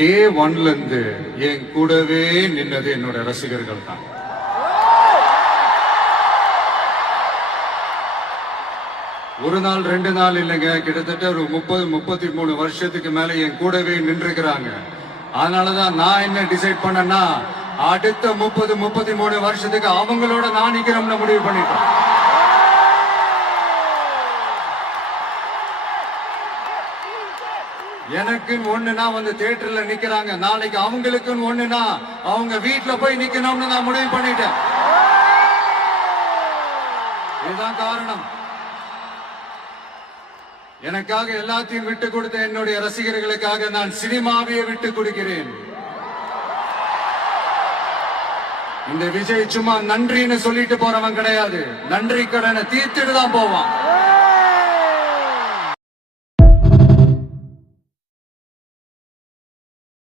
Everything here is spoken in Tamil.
டே ஒன்ல இருந்து என் கூடவே நின்னது என்னோட ரசிகர்கள் தான். ஒரு நாள் 2 நாள் இல்லைங்க, கிட்டத்தட்ட ஒரு 30-33 வருஷத்துக்கு மேல என் கூடவே நின்றுக்கிறாங்க. அதனாலதான் நான் என்ன டிசைட் பண்ணேன்னா, அடுத்த 30-33 வருஷத்துக்கு அவங்களோட நான் நிக்கிறோம்னு முடிவு பண்ணிட்டேன். எனக்குன்னு ஒண்ணுனா வந்து தியேட்டர்ல நிக்கிறாங்க, நாளைக்கு அவங்களுக்குன்னு ஒண்ணுனா அவங்க வீட்டுல போய் நிக்கணும்னு நான் முடிவு பண்ணிட்டேன். இதுதான் காரணம். எனக்காக எல்லாத்தையும் விட்டு கொடுத்த என்னுடைய ரசிகர்களுக்காக நான் சினிமாவையே விட்டு கொடுக்கிறேன். இந்த விஜய் சும்மா நன்றின்னு சொல்லிட்டு போறவன் கிடையாது, நன்றி கடனை தீர்த்துட்டு தான் போவான்.